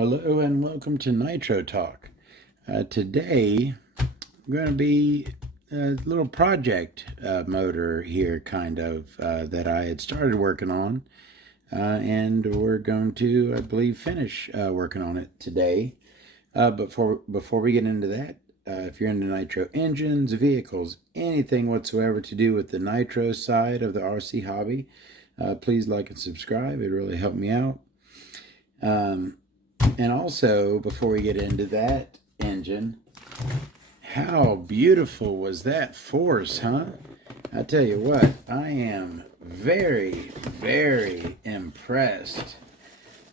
Hello and welcome to Nitro Talk. Today, I'm going to be a little project motor here, that I had started working on, and we're going to, I believe, finish working on it today. But before we get into that, if you're into nitro engines, vehicles, anything whatsoever to do with the nitro side of the RC hobby, please like and subscribe. It really helped me out. And also, before we get into that engine, how beautiful was that force, huh? I tell you what, I am very, very impressed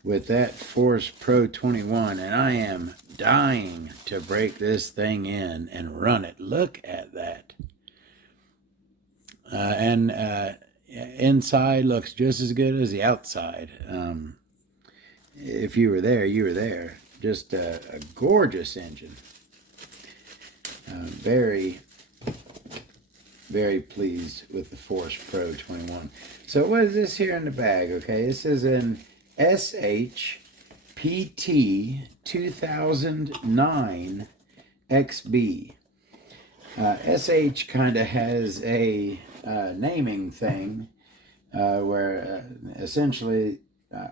with that Force Pro 21, and I am dying to break this thing in and run it. Look at that. And inside looks just as good as the outside. If you were there, you were there. Just a gorgeous engine. Very, very pleased with the Force Pro 21. So what is this here in the bag? Okay, this is an SH PT2009XB. SH kind of has a naming thing where essentially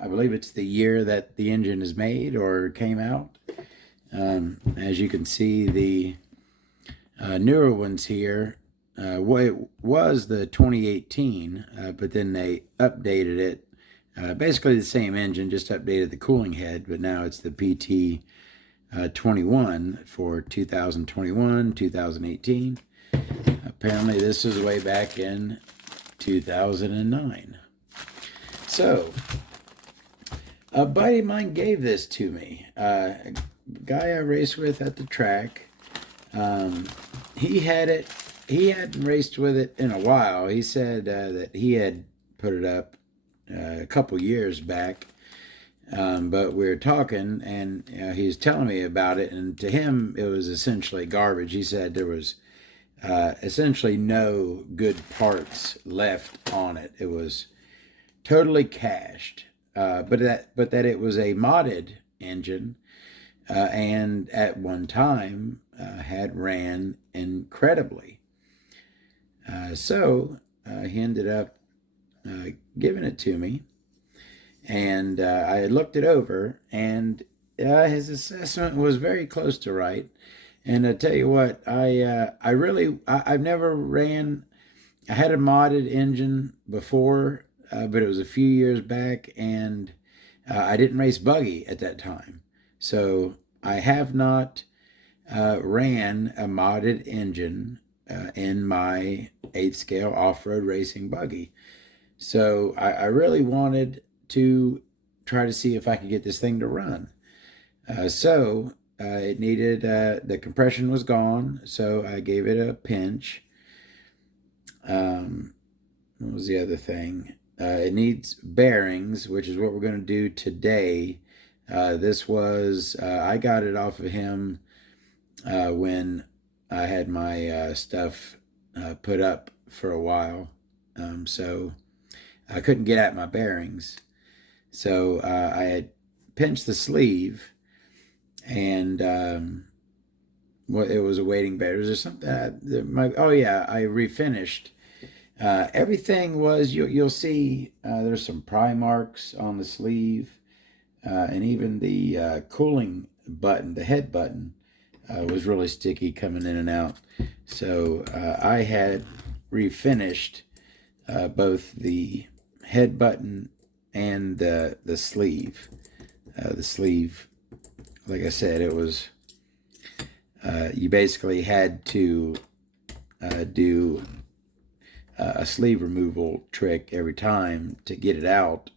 I believe it's the year that the engine is made or came out. As you can see, the newer ones here, it was the 2018, but then they updated it. Basically the same engine, just updated the cooling head, but now it's the PT21 for 2021, 2018. Apparently this was way back in 2009. So, a buddy of mine gave this to me. A guy I raced with at the track. He had it. He hadn't raced with it in a while. He said that he had put it up a couple years back. But we were talking, and he was telling me about it. And to him, it was essentially garbage. He said there was essentially no good parts left on it. It was totally cashed. But that it was a modded engine, and at one time had ran incredibly. So he ended up giving it to me, and I had looked it over, and his assessment was very close to right. And I tell you what, I've never ran. I had a modded engine before. But it was a few years back, and I didn't race buggy at that time. So I have not ran a modded engine in my 8th scale off-road racing buggy. So I really wanted to try to see if I could get this thing to run. So it needed, the compression was gone, so I gave it a pinch. What was the other thing? It needs bearings, which is what we're going to do today. This was, I got it off of him when I had my stuff put up for a while. So I couldn't get at my bearings. So I had pinched the sleeve, and it was awaiting bearings or something. I refinished. Everything was, you'll see there's some pry marks on the sleeve, and even the cooling button, the head button, was really sticky coming in and out. So I had refinished both the head button and the sleeve. The sleeve, like I said, it was, you basically had to do a sleeve removal trick every time to get it out.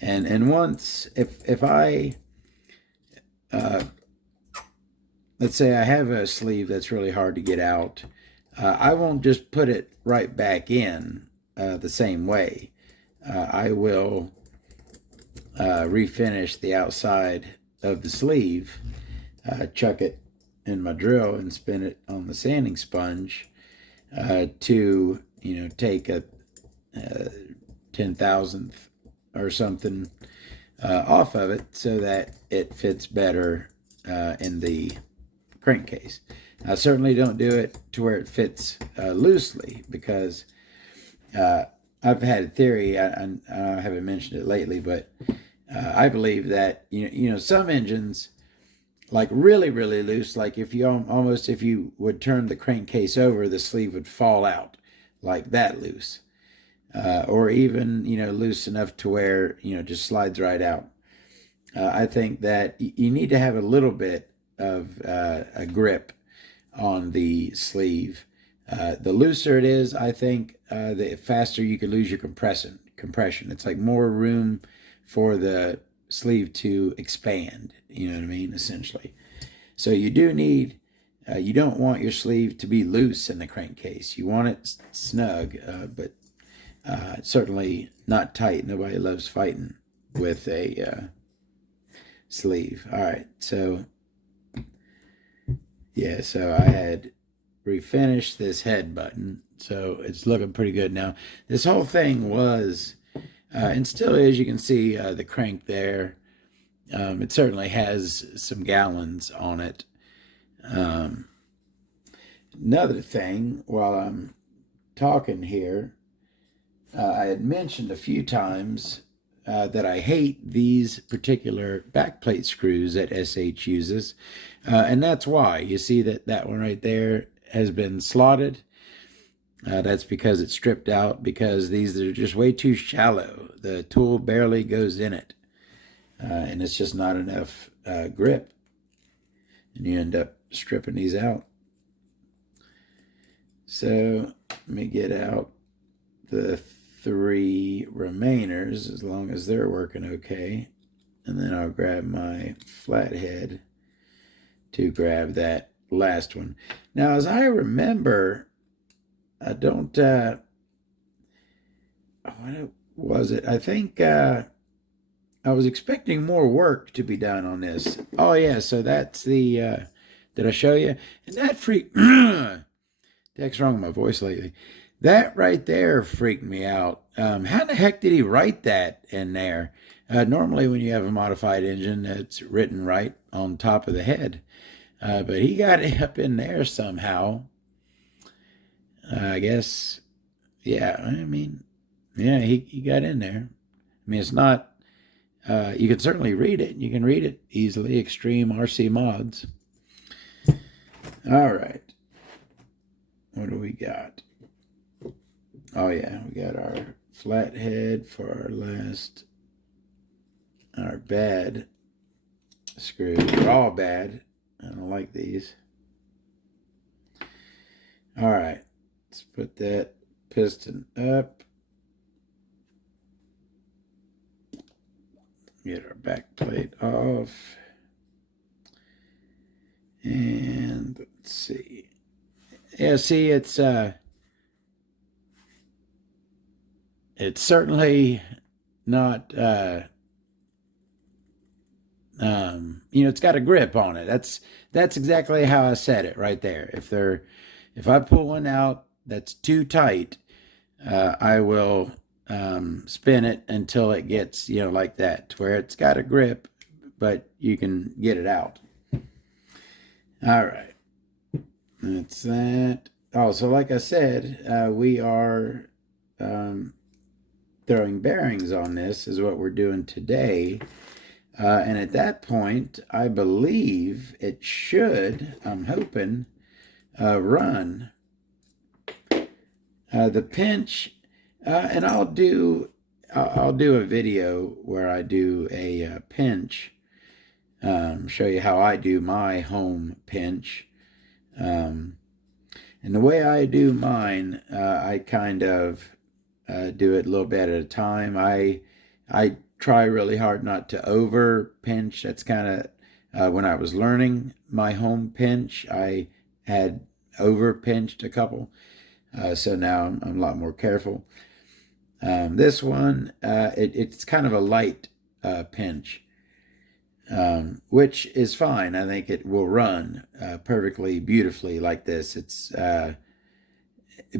And once, if I, let's say I have a sleeve that's really hard to get out, I won't just put it right back in the same way. I will refinish the outside of the sleeve, chuck it in my drill and spin it on the sanding sponge to take a 10,000th or something off of it so that it fits better in the crankcase. I certainly don't do it to where it fits loosely, because I've had a theory. I haven't mentioned it lately, but I believe that some engines, like really really loose, like if you would turn the crankcase over, the sleeve would fall out, like that loose, or even loose enough to where just slides right out. I think that you need to have a little bit of a grip on the sleeve. The looser it is, I think, the faster you could lose your compression. It's like more room for the sleeve to expand. You know what I mean? Essentially. So you do need, you don't want your sleeve to be loose in the crankcase. You want it snug, but certainly not tight. Nobody loves fighting with a sleeve. All right. So, yeah, so I had refinished this head button, so it's looking pretty good now. This whole thing was, and still is, you can see the crank there. It certainly has some gallons on it. Another thing, while I'm talking here, I had mentioned a few times that I hate these particular backplate screws that SH uses. And that's why. You see that one right there has been slotted. That's because it's stripped out, because these are just way too shallow. The tool barely goes in it. And it's just not enough grip. And you end up stripping these out. So let me get out the 3 remainers, as long as they're working okay. And then I'll grab my flathead to grab that last one. Now, as I remember, I don't, what was it? I think I was expecting more work to be done on this. Oh, yeah, so that's the, did I show you? And that the heck's wrong with my voice lately? That right there freaked me out. How the heck did he write that in there? Normally when you have a modified engine, it's written right on top of the head. But he got it up in there somehow. I guess, yeah, I mean, yeah, he got in there. I mean, it's not, you can certainly read it. You can read it easily. Extreme RC Mods. All right. What do we got? Oh yeah, we got our flathead for our bad screws. They're all bad. I don't like these. All right, let's put that piston up. Get our back plate off. And let's see. Yeah, see, it's certainly not, it's got a grip on it. That's exactly how I said it right there. If I pull one out that's too tight, I will spin it until it gets, like that, to where it's got a grip, but you can get it out. All right. That's that. Oh, so like I said, we are throwing bearings on this is what we're doing today. And at that point, I believe it should, I'm hoping, run. The pinch, and I'll do a video where I do a pinch, show you how I do my home pinch. And the way I do mine, I kind of do it a little bit at a time. I try really hard not to over pinch. That's kind of when I was learning my home pinch, I had over pinched a couple. So now I'm a lot more careful. This one, it's kind of a light pinch, which is fine. I think it will run perfectly beautifully like this. It's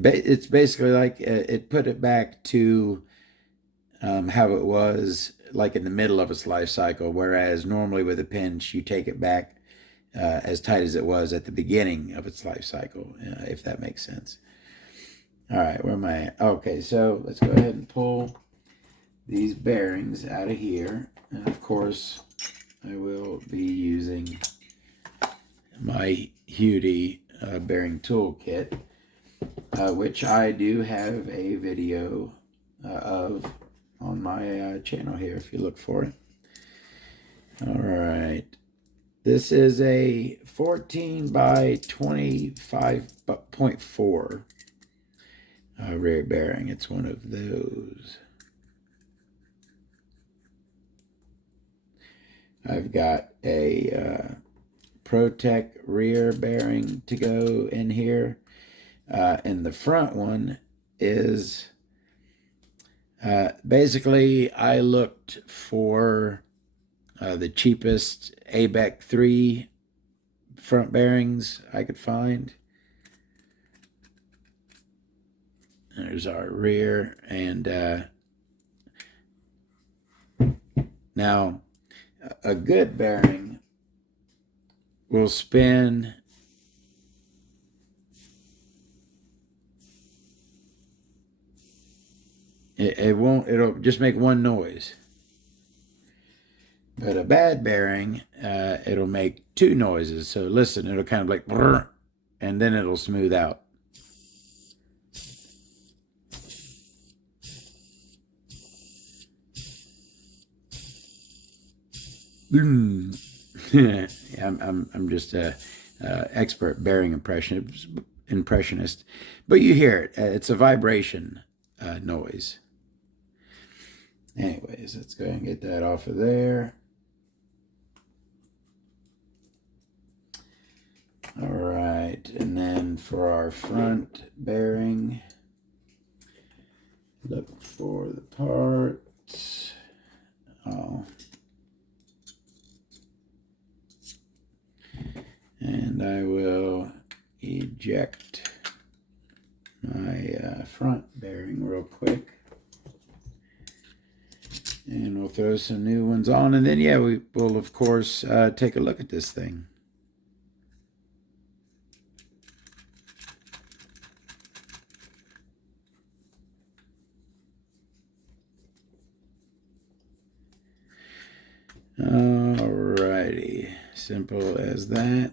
basically like it put it back to how it was like in the middle of its life cycle, whereas normally with a pinch, you take it back as tight as it was at the beginning of its life cycle, if that makes sense. All right, where am I at? Okay, so let's go ahead and pull these bearings out of here. And of course, I will be using my Hudi bearing toolkit, which I do have a video of on my channel here if you look for it. All right. This is a 14 by 25.4 rear bearing. It's one of those. I've got a Protec rear bearing to go in here. And the front one is basically I looked for the cheapest ABEC 3 front bearings I could find. There's our rear, and now a good bearing will spin it'll just make one noise. But a bad bearing, it'll make two noises. So listen, it'll kind of like brrr, and then it'll smooth out. I'm just a expert bearing impressionist, but you hear it. It's a vibration noise. Anyways, let's go ahead and get that off of there. All right, and then for our front bearing, look for the parts. And I will eject my front bearing real quick. And we'll throw some new ones on. And then, yeah, we will, of course, take a look at this thing. Alrighty. Simple as that.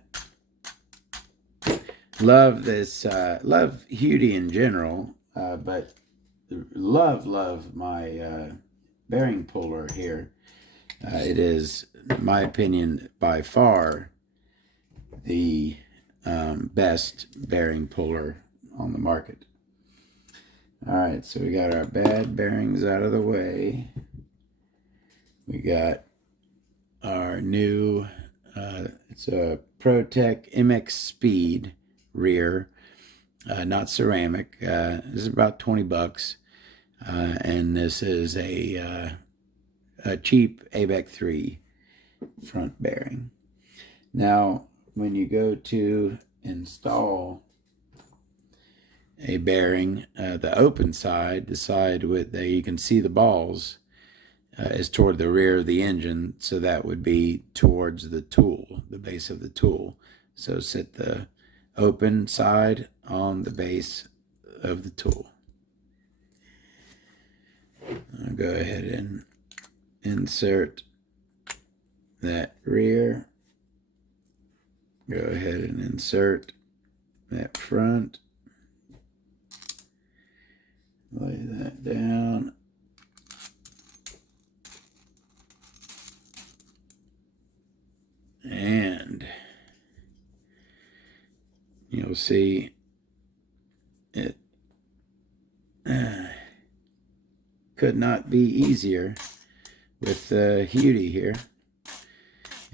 Love this. Love Hudi in general. But love my bearing puller here. It is, in my opinion, by far the best bearing puller on the market. All right, so we got our bad bearings out of the way. We got our new, it's a Protec MX Speed rear, not ceramic. This is about 20 bucks. And this is a cheap ABEC 3 front bearing. Now, when you go to install a bearing, the open side, the side with you can see the balls, is toward the rear of the engine, so that would be towards the tool, the base of the tool. So sit the open side on the base of the tool. I'll go ahead and insert that rear. Go ahead and insert that front. Lay that down. And you'll see it could not be easier with Hudi here.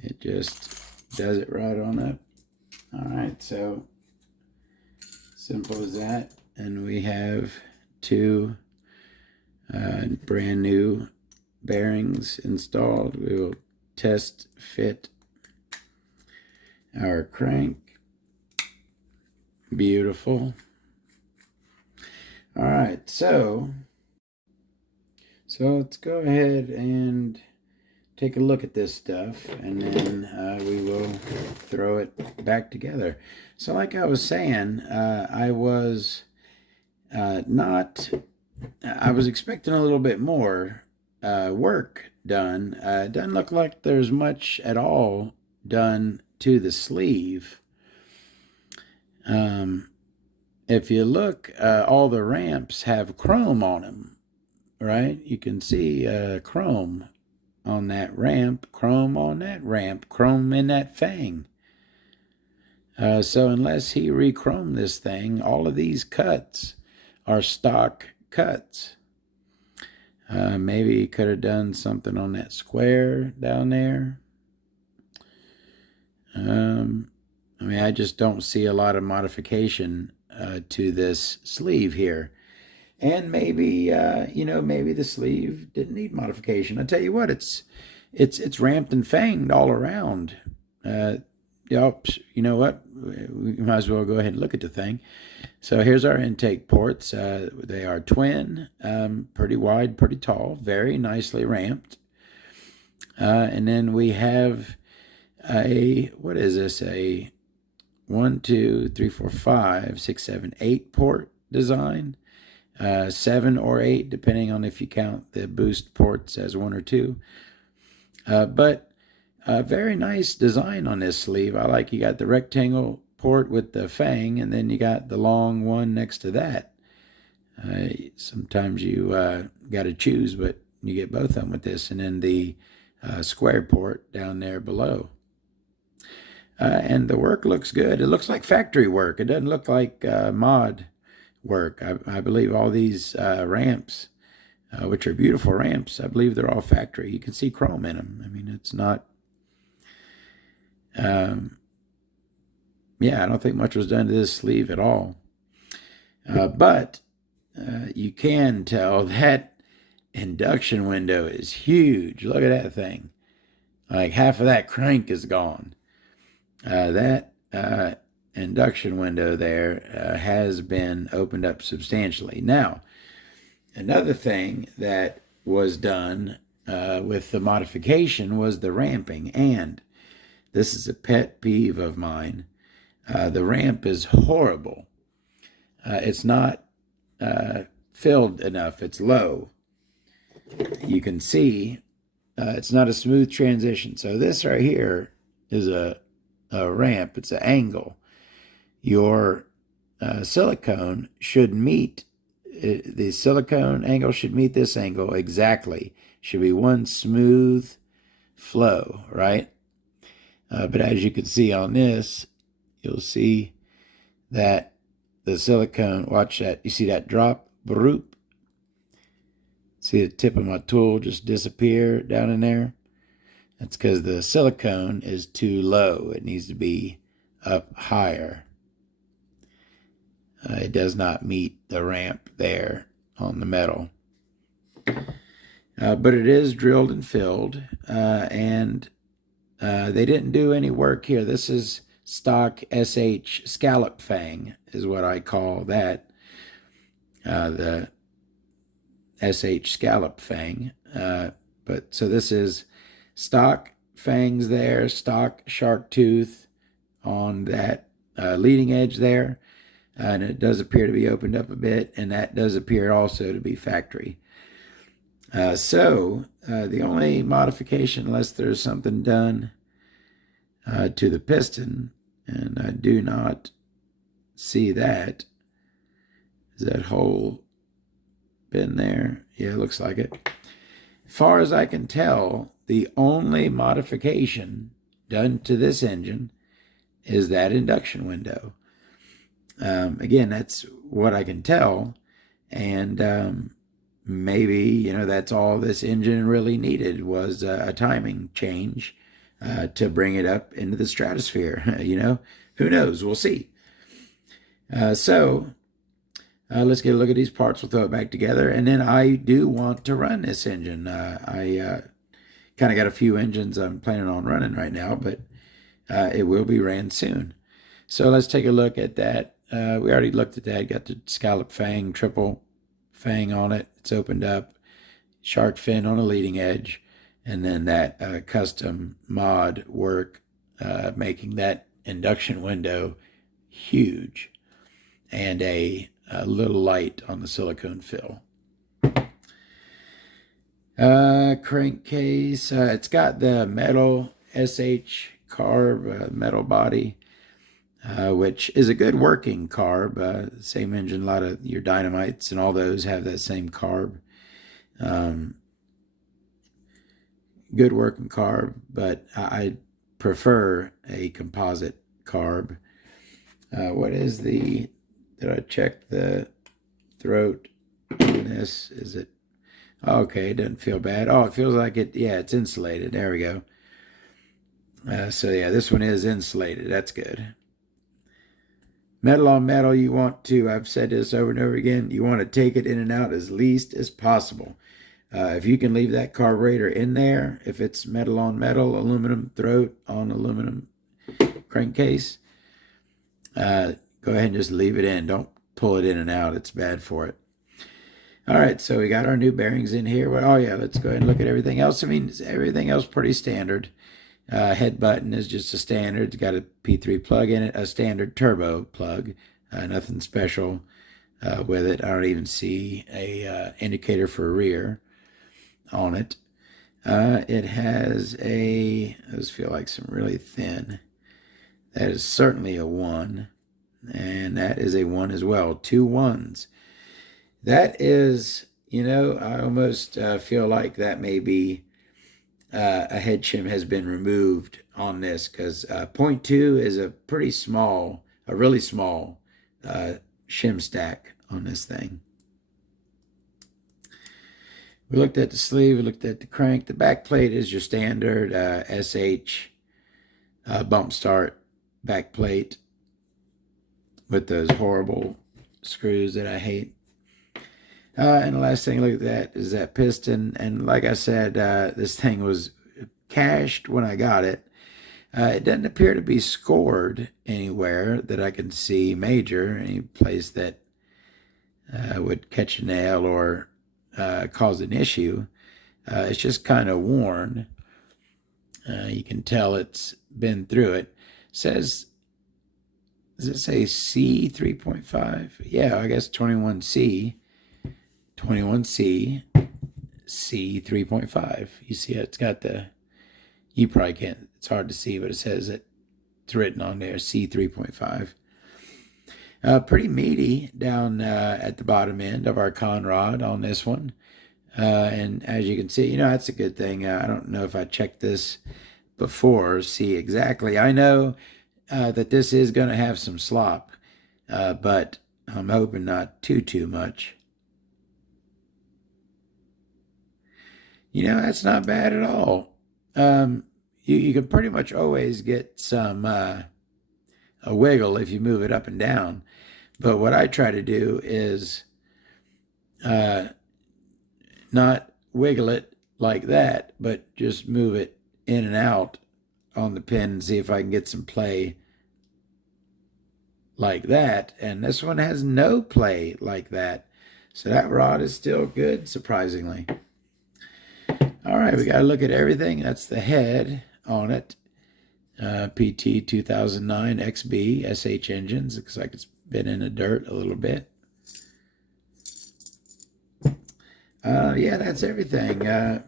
It just does it right on up. All right, so simple as that. And we have two brand new bearings installed. We will test fit our crank. Beautiful. All right, so So let's go ahead and take a look at this stuff, and then we will throw it back together. So like I was saying, I was not, I was expecting a little bit more work done. It doesn't look like there's much at all done to the sleeve. If you look, all the ramps have chrome on them, right? You can see chrome on that ramp, chrome on that ramp, chrome in that fang. So unless he re-chromed this thing, all of these cuts are stock cuts. Maybe he could have done something on that square down there. I mean, I just don't see a lot of modification to this sleeve here. And maybe, maybe the sleeve didn't need modification. I tell you what, it's ramped and fanged all around. You know what? We might as well go ahead and look at the thing. So here's our intake ports. They are twin, pretty wide, pretty tall, very nicely ramped. And then we have what is this? A 1, 2, 3, 4, 5, 6, 7, 8 port design. 7 or 8, depending on if you count the boost ports as 1 or 2. But a very nice design on this sleeve. I like you got the rectangle port with the fang, and then you got the long one next to that. Sometimes you got to choose, but you get both of them with this, and then the square port down there below. And the work looks good. It looks like factory work. It doesn't look like mod work. I believe all these ramps, which are beautiful ramps, I believe they're all factory. You can see chrome in them. I mean, it's not, yeah, I don't think much was done to this sleeve at all. But you can tell that induction window is huge. Look at that thing. Like half of that crank is gone. That induction window there has been opened up substantially. Now, another thing that was done with the modification was the ramping, and this is a pet peeve of mine. The ramp is horrible. It's not filled enough. It's low. You can see it's not a smooth transition. So this right here is a ramp. It's an angle. Your silicone should meet, the silicone angle should meet this angle exactly. Should be one smooth flow, right? But as you can see on this, you'll see that the silicone, watch that, you see that drop, broop? See the tip of my tool just disappear down in there? That's because the silicone is too low. It needs to be up higher. It does not meet the ramp there on the metal. But it is drilled and filled, and they didn't do any work here. This is stock SH scallop fang is what I call that. The SH scallop fang. But so this is stock fangs there, stock shark tooth on that leading edge there. And it does appear to be opened up a bit, and that does appear also to be factory. So the only modification, unless there's something done to the piston, and I do not see that. Is that hole been there? Yeah, it looks like it. As far as I can tell, the only modification done to this engine is that induction window. Again, that's what I can tell, and maybe, that's all this engine really needed was a timing change to bring it up into the stratosphere. Who knows? We'll see. So let's get a look at these parts. We'll throw it back together, and then I do want to run this engine. I kind of got a few engines I'm planning on running right now, but it will be ran soon. So let's take a look at that. We already looked at that. Got the scallop fang, triple fang on it. It's opened up. shark fin on a leading edge, and then that custom mod work, making that induction window huge, and a little light on the silicone fill. Crankcase, it's got the metal SH carb, metal body, which is a good working carb. Same engine, a lot of your dynamites and all those have that same carb. Good working carb, but I prefer a composite carb. What is did I check the throat on this? Is it, okay, it doesn't feel bad. Oh, it feels like it, yeah, it's insulated. There we go. So yeah, this one is insulated. That's good. Metal on metal, you want to, I've said this over and over again, you want to take it in and out as least as possible. If you can leave that carburetor in there, if it's metal on metal, aluminum throat on aluminum crankcase, go ahead and just leave it in. Don't pull it in and out. It's bad for it. All right, so we got our new bearings in here. Well, oh yeah, let's go ahead and look at everything else. I mean, everything else pretty standard. Head button is just a standard. It's got a P3 plug in it, a standard turbo plug. Nothing special with it. I don't even see a indicator for rear on it. It has those feel like some really thin. That is certainly a 1, and that is a 1 as well. 2 1s. That is, I almost feel like that may be a head shim has been removed on this, because 0.2 is a pretty small, a really small shim stack on this thing. We looked at the sleeve, we looked at the crank. The back plate is your standard SH bump start back plate with those horrible screws that I hate. And the last thing, look at that, is that piston. And like I said, this thing was cashed when I got it. It doesn't appear to be scored anywhere that I can see major, any place that would catch a nail or cause an issue. It's just kind of worn. You can tell it's been through it. Says, does it say C 3.5? Yeah, I guess 21C. 21C, C 3.5. You see it's got you probably can't, it's hard to see, but it says it's written on there, C 3.5. Pretty meaty down at the bottom end of our con rod on this one. And as you can see, that's a good thing. I don't know if I checked this before, see exactly. I know that this is going to have some slop, but I'm hoping not too much. That's not bad at all. You can pretty much always get some a wiggle if you move it up and down. But what I try to do is not wiggle it like that, but just move it in and out on the pin and see if I can get some play like that. And this one has no play like that. So that rod is still good, surprisingly. All right, we got to look at everything. That's the head on it. PT2009XB SH engines. Looks like it's been in the dirt a little bit. Yeah, that's everything. I'll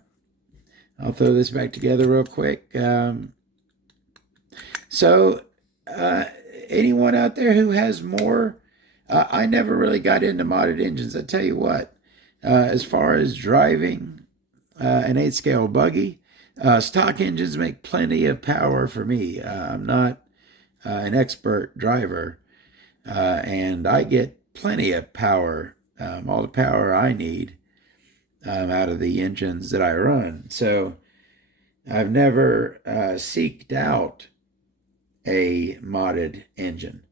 throw this back together real quick. So anyone out there who has more? I never really got into modded engines. I tell you what, as far as driving an 8-scale buggy, stock engines make plenty of power for me. I'm not an expert driver, and I get plenty of power, all the power I need out of the engines that I run. So I've never seeked out a modded engine.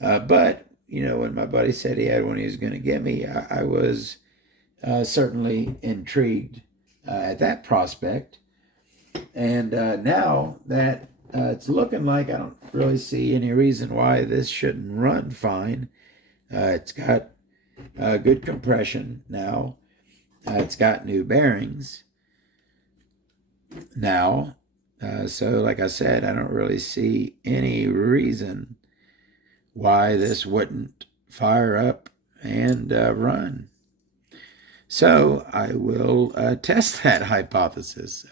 But, when my buddy said he had one he was going to get me, I was certainly intrigued at that prospect. And now that it's looking like I don't really see any reason why this shouldn't run fine. It's got good compression now. It's got new bearings now. So like I said, I don't really see any reason why this wouldn't fire up and run. So I will test that hypothesis.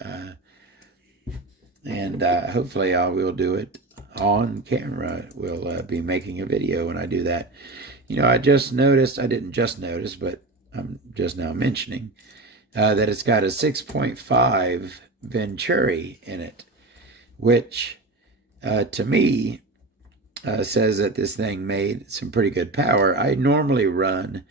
And hopefully I will do it on camera. We'll be making a video when I do that. You know, I didn't just notice, but I'm just now mentioning that it's got a 6.5 Venturi in it, which to me says that this thing made some pretty good power. I normally run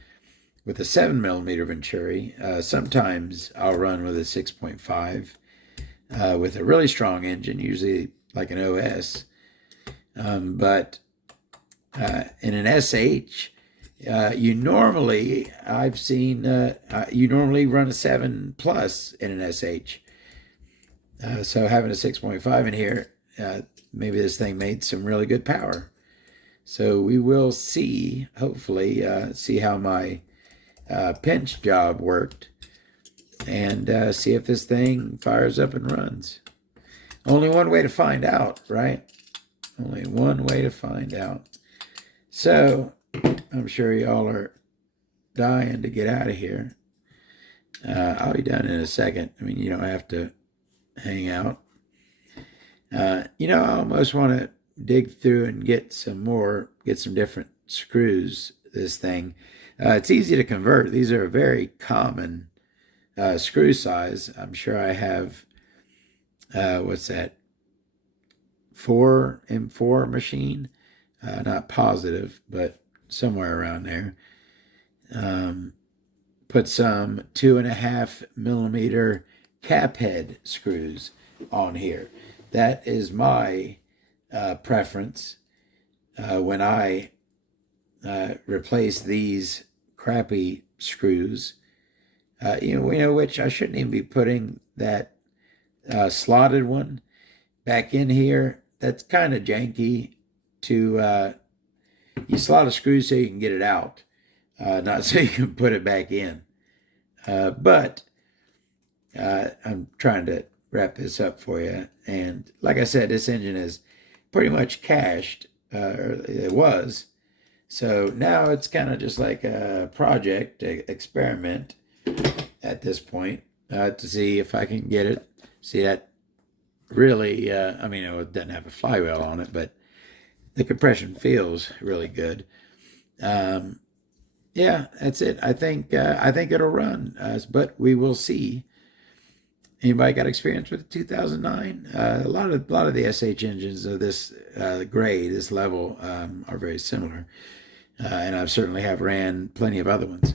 with a 7mm Venturi. Sometimes I'll run with a 6.5 with a really strong engine, usually like an OS. But in an SH, you normally run a 7 plus in an SH. So having a 6.5 in here, maybe this thing made some really good power. So we will see, hopefully, see how my pinch job worked, and see if this thing fires up and runs. Only one way to find out, right? Only one way to find out. So I'm sure y'all are dying to get out of here. I'll be done in a second. I mean, you don't have to hang out. You know, I almost want to dig through and get some different screws, this thing. It's easy to convert. These are a very common screw size. I'm sure I have, what's that, 4M4 machine. Not positive, but somewhere around there. Put some 2.5mm cap head screws on here. That is my preference when I replace these crappy screws. Which I shouldn't even be putting that slotted one back in here. That's kind of janky. You slot a screw so you can get it out, not so you can put it back in. But I'm trying to wrap this up for you. And like I said, this engine is pretty much cached, or it was. So now it's kind of just like a project, experiment at this point, to see if I can get it. See that really, it doesn't have a flywheel on it, but the compression feels really good. Yeah, that's it. I think it'll run, but we will see. Anybody got experience with the 2009? A lot of the SH engines of this grade, this level, are very similar, and I certainly have ran plenty of other ones.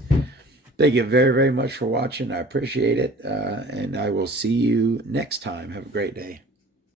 Thank you very, very much for watching. I appreciate it, and I will see you next time. Have a great day.